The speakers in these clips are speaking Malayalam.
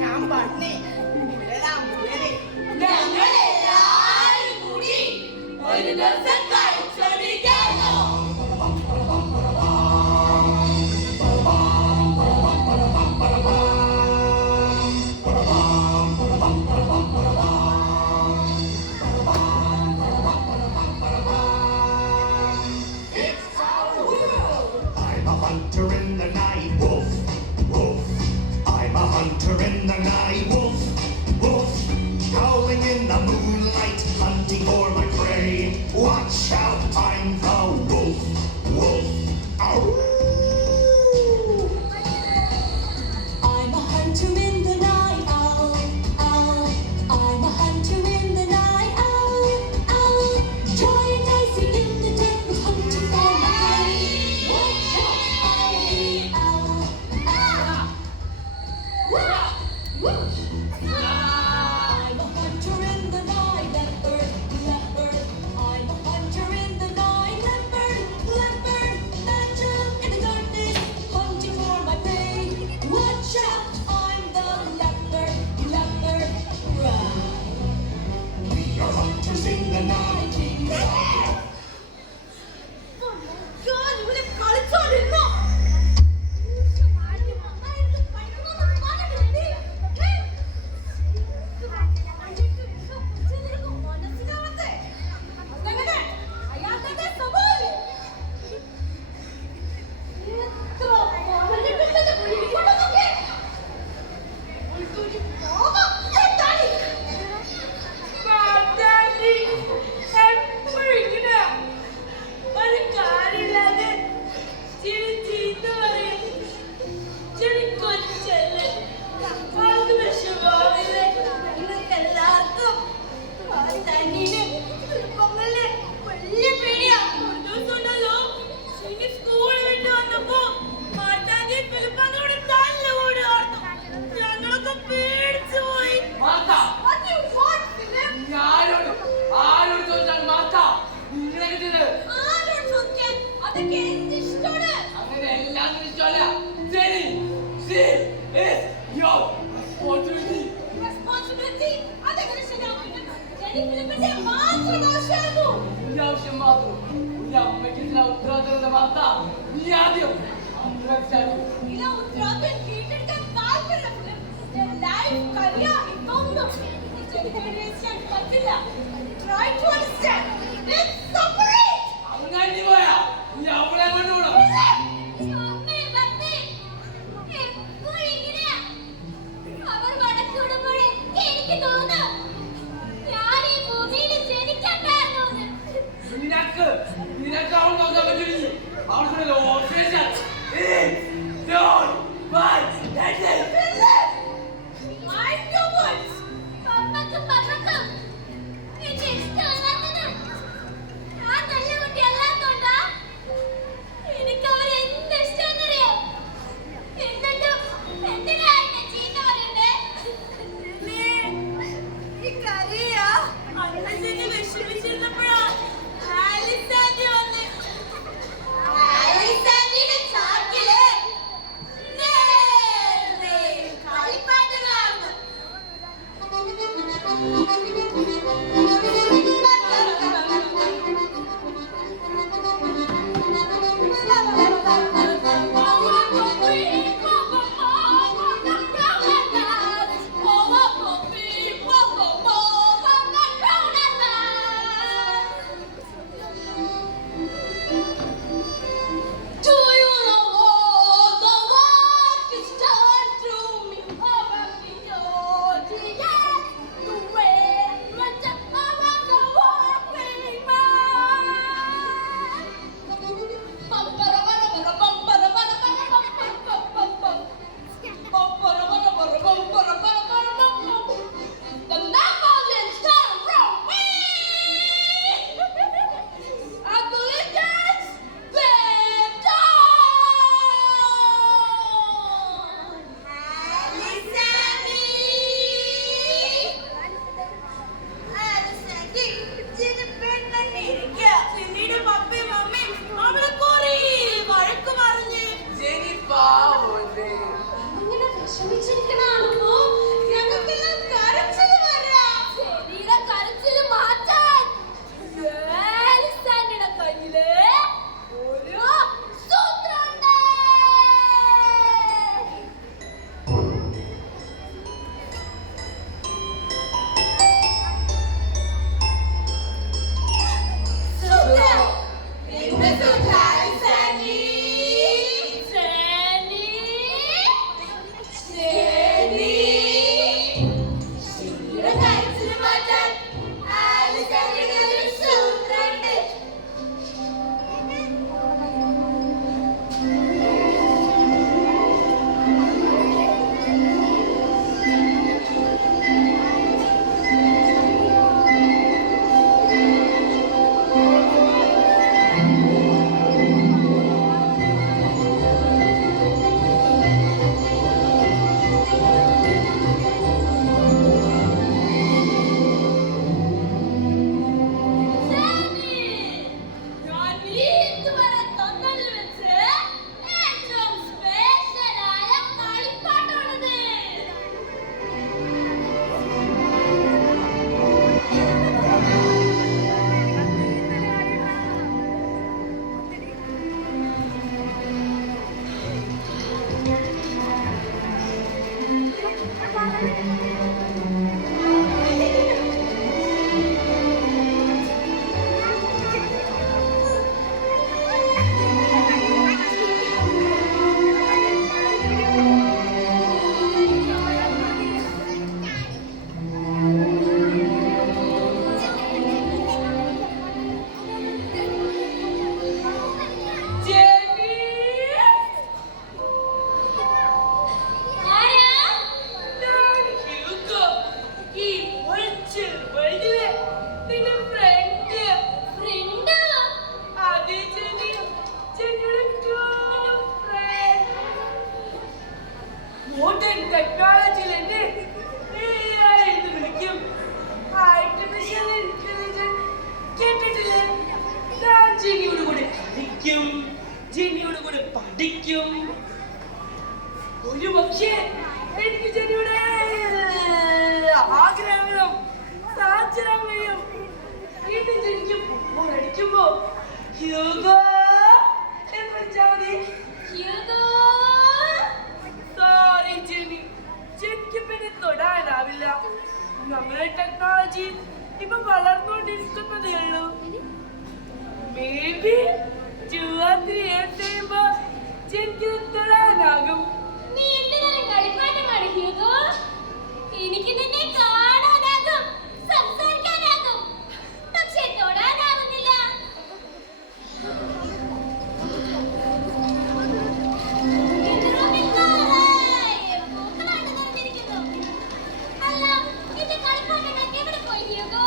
ഞാൻ പണി ഞങ്ങളെല്ലാരും കൂടി ഒരു ദിവസം കഴിച്ചോണ്ടിരിക്കുന്നു. Hunter in the night, wolf, wolf. I'm a hunter in the night, wolf, wolf. Howling in the moonlight, hunting for my prey. Watch out, I'm the wolf, wolf. Ow! I'm a hunter in the night owl, owl. I'm a hunter in the night owl, owl. Trying dicey in the dark, hunting for my prey. Watch out, I'm the owl, owl. I'm a hunter in the night, leopard, leopard. I'm a hunter in the night, leopard, leopard. Natural in the darkness, hunting for my prey. Watch out, I'm the leopard, leopard. Run. We are hunters in the night. Try to understand. Let's separate. അവർ വടക്കൂടുമ്പോഴേ എനിക്ക് തോന്നുന്നു ഞാൻ ഈ ഭൂമിയിൽ ജനിക്കണ്ടായിരുന്നു. പപ്പക്ക് എന്റെ ഇഷ്ടം കളിക്കും, ജെനിയോട് കൂടെ പഠിക്കും. ഒരു പക്ഷേ എനിക്ക് ജെനിയുടെ ആഗ്രഹങ്ങളും സാധിച്ചിടാൻ കഴിയും. വീട്ടിൽ ജനിക്ക് ഫുട്ബോൾ അടിക്കുമ്പോ ഹ്യൂഗോ എന്ന് വിളിച്ചാൽ മതി. സോറി ജെനി, ജെനിക്ക് പിന്നെ തൊടാനാവില്ല. നമ്മുടെ ടെക്നോളജി ഇപ്പൊ വളർന്നുകൊണ്ടിരിക്കുന്നതേ ഉള്ളൂ. മേ ബി 2 or 3 years കഴിയുമ്പോ ജെനിക്ക് തൊടാനാകും. നീ എന്തുതരം കളിപ്പാട്ടമാണ് ഹ്യൂഗോ? എനിക്ക് നിന്നെ കാണാനാകും, സംസാരിക്കാനാകും, പക്ഷേ തൊടാനാകുന്നില്ല. അല്ല, എന്റെ കളിപ്പാട്ടങ്ങളൊക്കെ എവിടെ പോയി ഹ്യൂഗോ?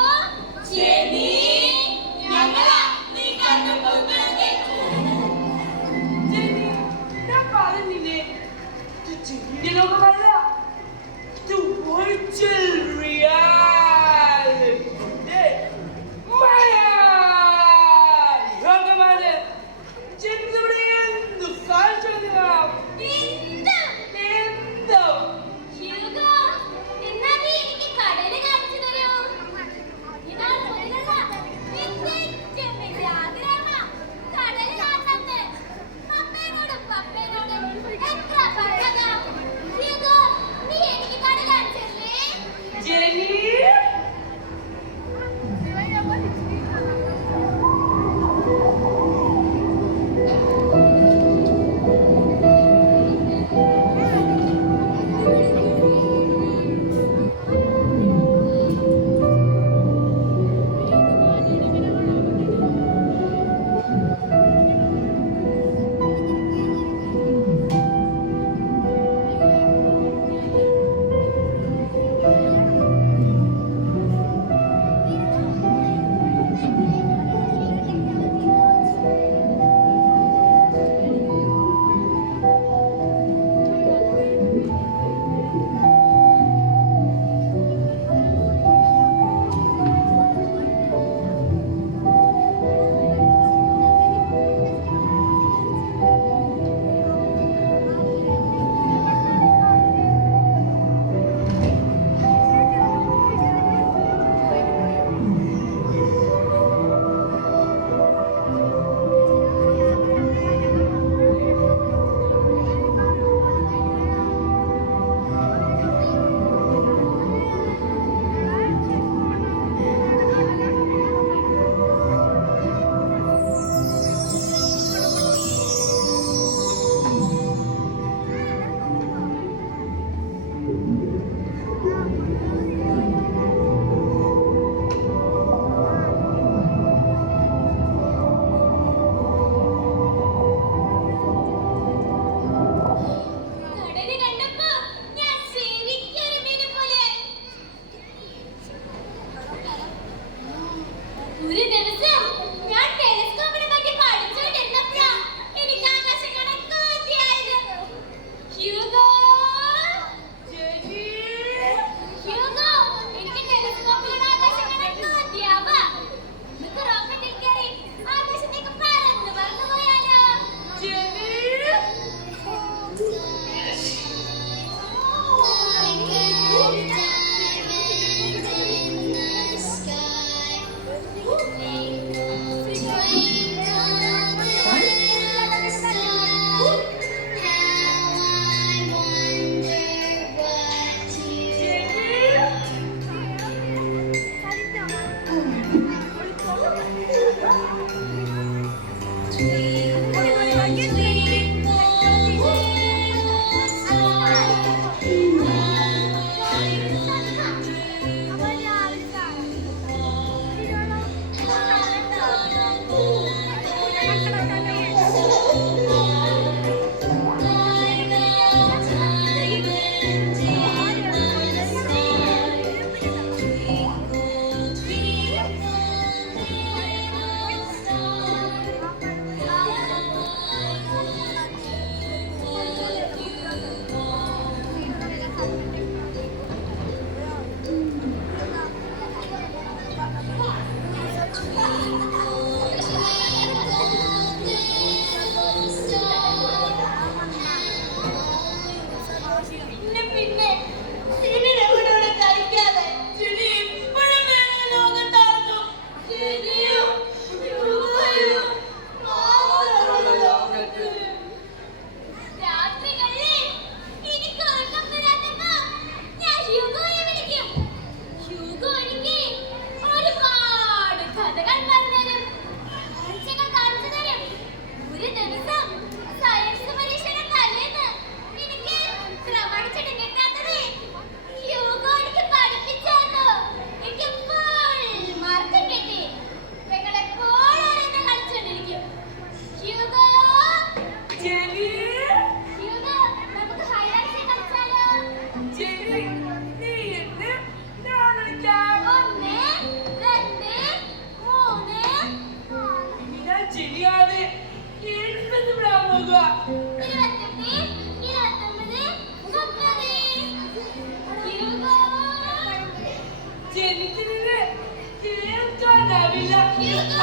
ആവില്ല.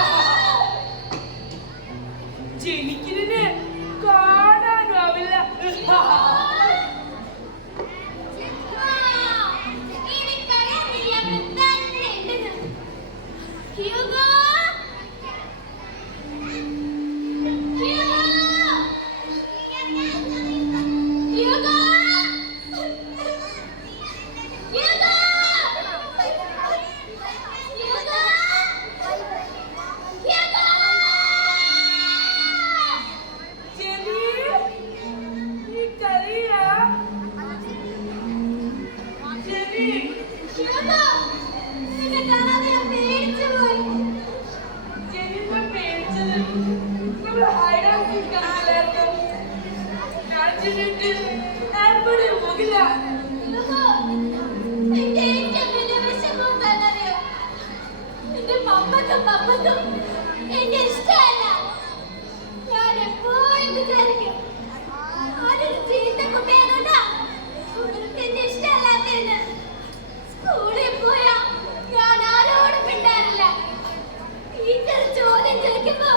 ജനിക്കിനെ കാണാനും ആവില്ല. എന്റെ ഇഷ്ടമല്ല. ഞാൻ എപ്പോഴും വിചാരിക്കും അതൊരു ചീത്ത കുട്ടിയാണോണ്ടാ എന്റെ ഇഷ്ടമല്ലാത്തത്. സ്കൂളിൽ പോയാ ഞാൻ ആരോടും മിണ്ടാറില്ല. ടീച്ചർ ചോദ്യം ചോദിക്കുമ്പോ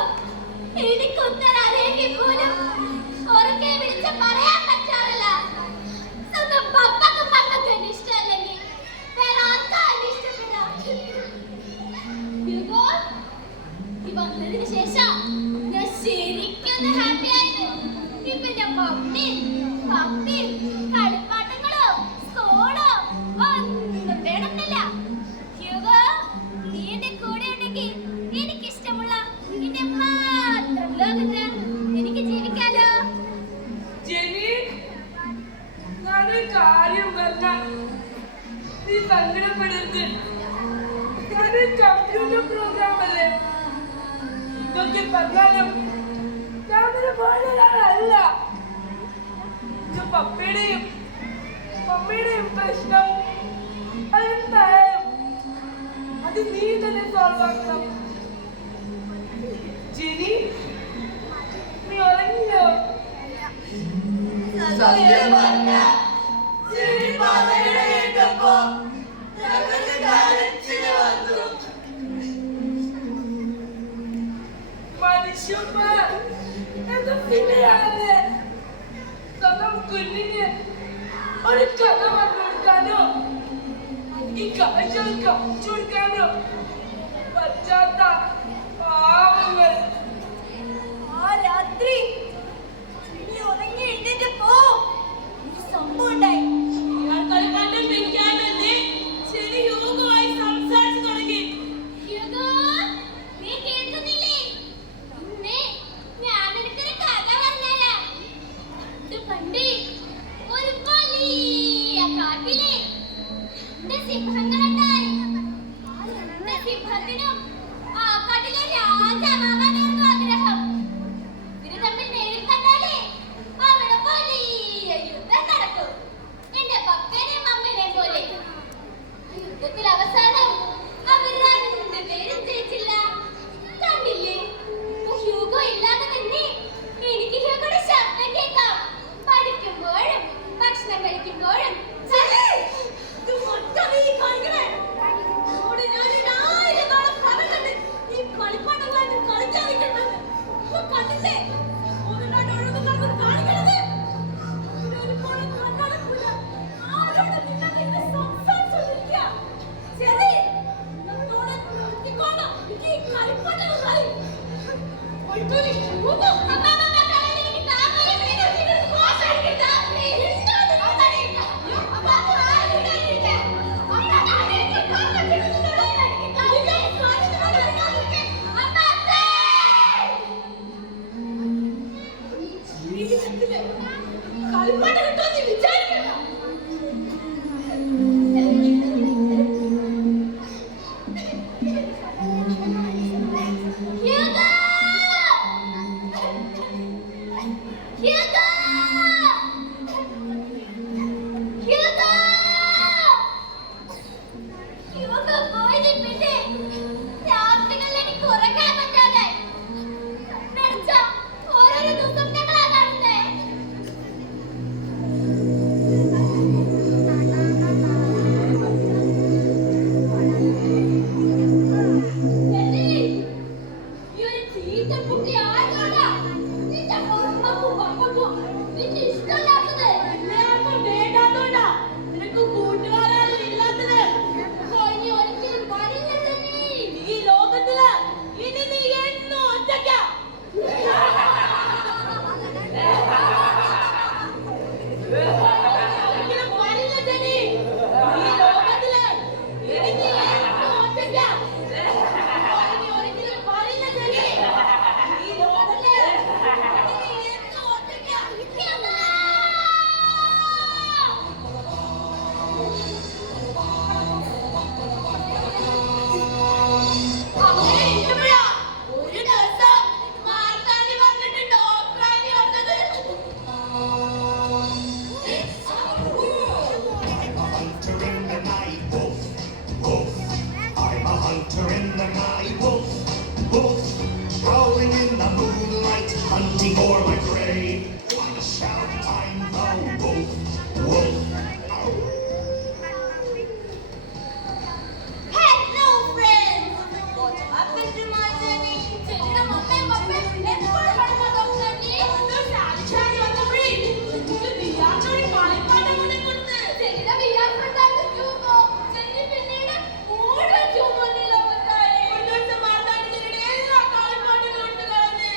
എനിക്ക് ഉത്തരം അറിയെങ്കിൽ പോലും ഉറക്കെ വിളിച്ച് പറയാൻ പറ്റാറില്ല. സ്വന്തം പപ്പക്കും മമ്മക്കും എന്നെ ഇഷ്ടമല്ലെങ്കിൽ വേറെ ആർക്കാ എന്നെ ഇഷ്ടപ്പെടാ? വന്നതിന് ശേഷം ഞാൻ ശരിക്കും ഹാപ്പി ആയത്. ഇപ്പൊ എന്റെ മമ്മിയും പപ്പയും കളിപ്പാട്ടങ്ങളോ സ്കൂളോ ഒന്നും വേണമെന്നില്ല. ഹ്യൂഗോ, നീ എന്റെ കൂടെ ഉണ്ടെങ്കിൽ എനിക്ക് ഇഷ്ടമുള്ള എന്റെ മാത്രം ലോകത്ത് എനിക്ക് ജീവിക്കാലോ. ജെനി, ഞാനൊരു കാര്യം പറഞ്ഞ നീ സങ്കടപ്പെടരുത്. ഞാനൊരു കമ്പ്യൂട്ടർ പ്രോഗ്രാം അല്ലേ. ഇതൊക്കെ പറഞ്ഞാലും ഞാനൊരു പോലെയൊരാളല്ല. പപ്പയുടെയും മമ്മയുടെയും പ്രശ്നം അതെന്തായാലും അത് നീ തന്നെ സോൾവ് ആക്കണം. ജെനി, നീ ഉറങ്ങിയോ? സത്യം പറഞ്ഞ ജെനി പറയുന്നത് കേട്ടപ്പോ ഞങ്ങൾക്ക് കരച്ചില് വന്നു. മനുഷ്യന്മാർ എന്താ പിന്നെയാണല്ലേ സ്വന്തം കുഞ്ഞിന് ഒരു കഥ പറഞ്ഞു കൊടുക്കാനോ ഈ കാഴ്ചകൾ കാണിച്ചു കൊടുക്കാനോ പറ്റാത്ത പാവങ്ങൾ. ആ രാത്രി നീ ഉറങ്ങി എഴുന്നേറ്റപ്പോ ഒരു സംഭവം ഉണ്ടായി. കളിപ്പാട്ടം പിരിക്കാൻ തന്നെ ശരി യോഗമായി സംസാരിച്ചു തുടങ്ങി. ഹ്യൂഗോ, നീ കേൾക്കുന്നില്ലേ? ഇന്ന് ഞാൻ നിനക്കൊരു കഥ പറഞ്ഞുതരാം. ഇത് പണ്ട് ഒരു വലിയ കാട്ടിലെ രണ്ട് സിംഹങ്ങളുണ്ടായി. ആ രണ്ട് സിംഹത്തിനും ആ കാട്ടിലെ രാജാവാകാനായിരുന്നു ആഗ്രഹം. ഇവര് തമ്മിൽ നേരിൽ കണ്ടാലേ അവിടെ വലിയ യുദ്ധം നടക്കും. എന്റെ പപ്പേനെയും അമ്മേനെയും പോലെ. യുദ്ധത്തിൽ അവസാനം അവർ രണ്ടുപേരും ജയിച്ചില്ല. കണ്ടില്ലേ, ഇപ്പൊ ഹ്യൂഗോ ഇല്ലാതെ തന്നെ എനിക്ക് ഹ്യൂഗോയുടെ ശബ്ദം കേൾക്കാം. പഠിക്കുമ്പോഴും ഭക്ഷണം കഴിക്കുമ്പോഴും. ഇത് മൊത്തം നീ കാണിക്കണേ. ഇവിടെ ഞാൻ 1000 നാളെ പറഞ്ഞിട്ടുണ്ട് ഈ കളിപ്പാട്ടങ്ങളായിട്ട് കളിക്കാൻ നിൽക്കണ്ടെന്ന്. ഇപ്പൊ കണ്ടില്ലേ, ഒന്നിനോടൊഴുകും നമുക്ക് കാണിക്കണത്. ഒരു പോലെ കണ്ണടക്കൂല. ആരോട് നിങ്ങൾ ഇത് സംസാരിച്ചോണ്ടിരിക്കുക? ശരി, ഇന്നത്തോടെ നിർത്തിക്കോണം. എനിക്ക് ഈ കളിപ്പാട്ടങ്ങളായി ഒഴിക്കൊരു ഹ്യൂഗോ. കളിപ്പാട്ട കിട്ടുമെന്ന് വിചാരിക്കണ്ട. Hugo! wolf, howling in the moonlight, hunting for my prey. I shout, I'm the wolf, wolf. Hello friends. What happened to my journey? ചെടിയുടെ മൊത്തം എപ്പോഴും പഠിക്കാൻ നോക്കുന്നേ. ഒരു സാക്ഷാൽ വന്നപ്പോഴേ ഒരു വിയാസോടി കളിപ്പാട്ടം കൊണ്ട് കൊടുത്ത് ചെടിയുടെ വിയാസത്താക്ക് ചൂമോ. ചെടി പിന്നീട് മുഴുവൻ ചൂമോന്റെ ലോകത്തായി. ഒരു ദിവസം മാർത്താണ്ഡ ചെടിയുടെ എല്ലാ കളിപ്പാട്ടങ്ങളും എടുത്ത് കളഞ്ഞ്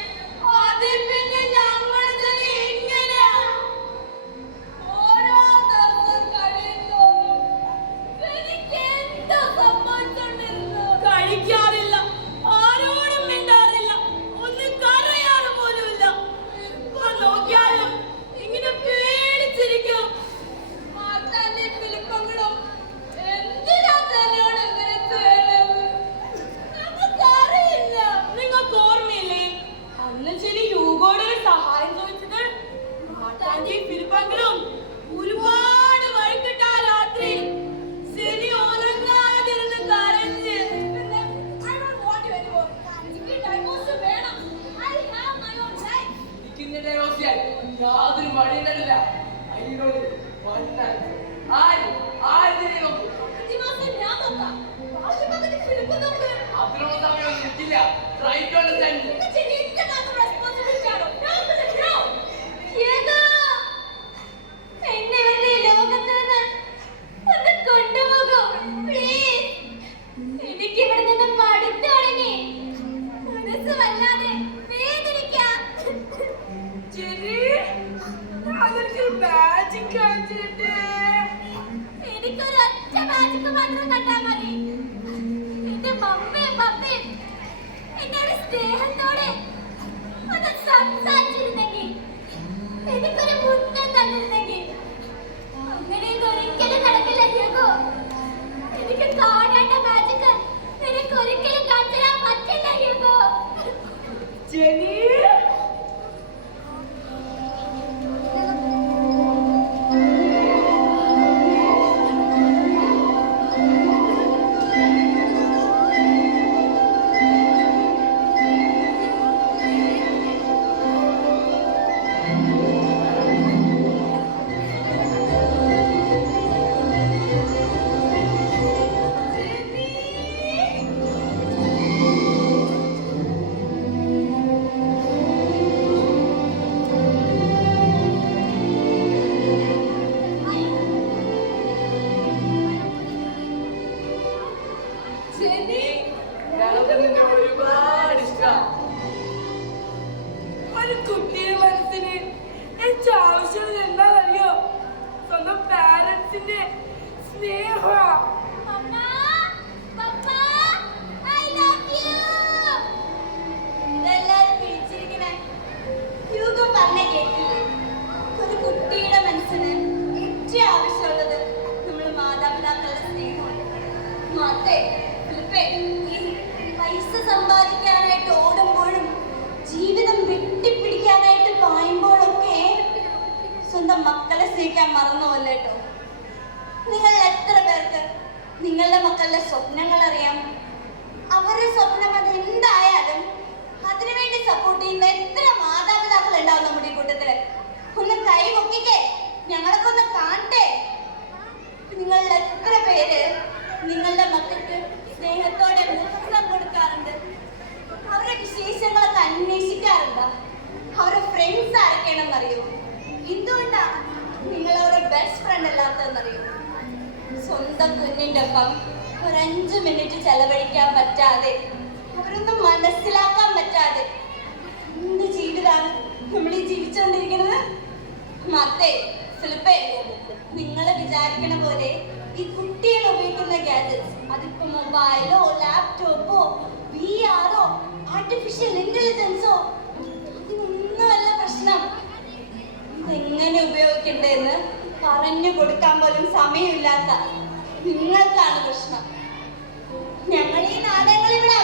അതിൽ പിന്നെ ഞങ്ങൾ ചെടി ഇങ്ങനെയാ. ഓരോ ദിവസം കഴിയുന്തോറും എനിക്ക് എന്തോ സംഭവിച്ചുകൊണ്ടിരുന്നു. കഴിക്കാറില്ല, ആരോടും മിണ്ടാറില്ല, ഒന്ന് കരയാറ് പോലുമില്ല. ഇപ്പൊ നോക്കിയാലും ഇങ്ങനെ പേടിച്ചിരിക്കും. മാർത്താണ്ഡയും ഫിലിപ്പങ്ങളും എന്തിനാ ചെടിയോട് ഇങ്ങനെ ചെയ്യുന്നത്? നമുക്കറിയില്ല. നിങ്ങൾക്ക് ഓർമ്മയില്ലേ അന്ന് ചെലി ഹ്യൂഗോയുടെ ഒരു സഹായം ചോദിച്ചത്? മാർത്താണ്ഡയും ഫിലിപ്പങ്ങളും ഒരുപാട് വഴിക്കിട്ട ആ രാത്രി ശരി ഉറങ്ങാതിരുന്ന് കരഞ്ഞ്. പിന്നെ I don't want you anymore. എനിക്ക് divorce വേണം. I have my own life. യാതൊരു മടിയില്ല അതിനോട് പ്രതിമാസം ഞാൻ നോക്കാം. ബാക്കി പകുതി ഫിലിപ്പ് നോക്ക്. അതിനുള്ള സമയം കിട്ടില്ല. Try to understand. ഇത് ചെടി എന്റെ മാത്രം responsibility ആണോ? No, no. ഏതാ? എന്നെ ഇവരുടെ ഈ ലോകത്ത് നിന്ന് ഒന്ന് കൊണ്ടുപോകൂ. Please. എനിക്ക് ഇവിടെ നിന്ന് മടുത്തു തുടങ്ങി. മനസ്സ് വല്ലാതെ വേദനിക്കാം. ചെലി അതൊരു മാജിക് കാണിച്ചിട്ട് എനിക്കൊരു ഒറ്റ മാജിക് മാത്രം കണ്ടാ മതി. എന്റെ മമ്മിയും പപ്പയും എന്നോട് സ്നേഹത്തോടെ ഒന്ന് സംസാരിച്ചിരുന്നെങ്കിൽ, എനിക്കൊരു മുത്തം തന്നിരുന്നെങ്കിൽ. അങ്ങനെയൊന്നും ഒരിക്കലും നടക്കില്ല ഹ്യൂഗോ. എനിക്ക് കാണേണ്ട മാജിക് നിനക്ക് ഒരിക്കലും കാണിച്ചു തരാൻ പറ്റില്ല ഹ്യൂഗോ. ചെലി ഞങ്ങൾക്ക് നിന്നെ ഒരുപാട് ഇഷ്ടം. ഒരു കുട്ടിയുടെ മനസ്സിന് ഏറ്റവും ആവശ്യമുള്ളത് എന്താണെന്നറിയോ? സ്വന്തം പാരന്റ്സിന്റെ സ്നേഹം. അമ്മ, പപ്പ, I love you. ഇതെല്ലാരും പിടിച്ചിരിക്കണേ. ഹ്യൂഗോ പറഞ്ഞ കേട്ടില്ലേ? ഒരു കുട്ടിയുടെ മനസ്സിന് ഏറ്റവും ആവശ്യമുള്ളത് നമ്മുടെ മാതാപിതാക്കളുടെ സ്നേഹമാണ്. മാത്തേ, ഫിലിപ്പേ, ഈ പൈസ സമ്പാദിക്കാനായിട്ട് ഓടുമ്പോഴും ജീവിതം വെട്ടിപ്പിടിക്കാനായിട്ട് പായുമ്പോഴൊക്കെ സ്വന്തം മക്കളെ സ്നേഹിക്കാൻ മറന്നുപോല്ലേ കേട്ടോ. നിങ്ങളിൽ എത്ര പേർക്ക് നിങ്ങളുടെ മക്കളുടെ സ്വപ്നങ്ങൾ അറിയാം? അവരുടെ സ്വപ്നം അത് എന്തായാലും അതിനുവേണ്ടി സപ്പോർട്ട് ചെയ്യുന്ന എത്ര മാതാപിതാക്കൾ ഉണ്ടാവും നമ്മുടെ ഈ കൂട്ടത്തില്? ഒന്ന് കൈ പൊക്കിക്കേ, ഞങ്ങളൊക്കെ ഒന്ന് കാണട്ടെ. നിങ്ങളിൽ എത്ര പേര് നിങ്ങളുടെ മക്കൾക്ക് സ്നേഹത്തോടെ മുത്തം കൊടുക്കാറുണ്ട്? അവരുടെ വിശേഷങ്ങളൊക്കെ അന്വേഷിക്കാറുണ്ടോ? അവരുടെ ഫ്രണ്ട്സ് ആരൊക്കെയാണെന്നറിയോ? എന്തുകൊണ്ടാ നിങ്ങൾ അവരുടെ ബെസ്റ്റ് ഫ്രണ്ട് അല്ലാത്തതെന്നറിയോ? സ്വന്തം കുഞ്ഞിൻ്റെ ഒപ്പം ഒരു 5 മിനിറ്റ് ചെലവഴിക്കാൻ പറ്റാതെ, അവരൊന്നും മനസ്സിലാക്കാൻ പറ്റാതെ എന്ത് ജീവിതമാണ് നമ്മൾ ഈ ജീവിച്ചുകൊണ്ടിരിക്കുന്നത്? മത്തേ, ഫിലിപ്പേ, നിങ്ങൾ വിചാരിക്കണ പോലെ ഈ കുട്ടികൾ ഉപയോഗിക്കുന്ന ഗാഡ്ജറ്റ്സ്, അതിപ്പോ മൊബൈലോ ലാപ്ടോപ്പോ VR-ഓ ആർട്ടിഫിഷ്യൽ ഇന്റലിജൻസോ, ഇതിനൊന്നുമല്ല പ്രശ്നം. ഇതെങ്ങനെ ഉപയോഗിക്കണ്ടെന്ന് പറഞ്ഞു കൊടുക്കാൻ പോലും സമയമില്ലാത്ത നിങ്ങൾക്കാണ് പ്രശ്നം. ഞങ്ങൾ ഈ നാടകങ്ങൾ ഇവിടെ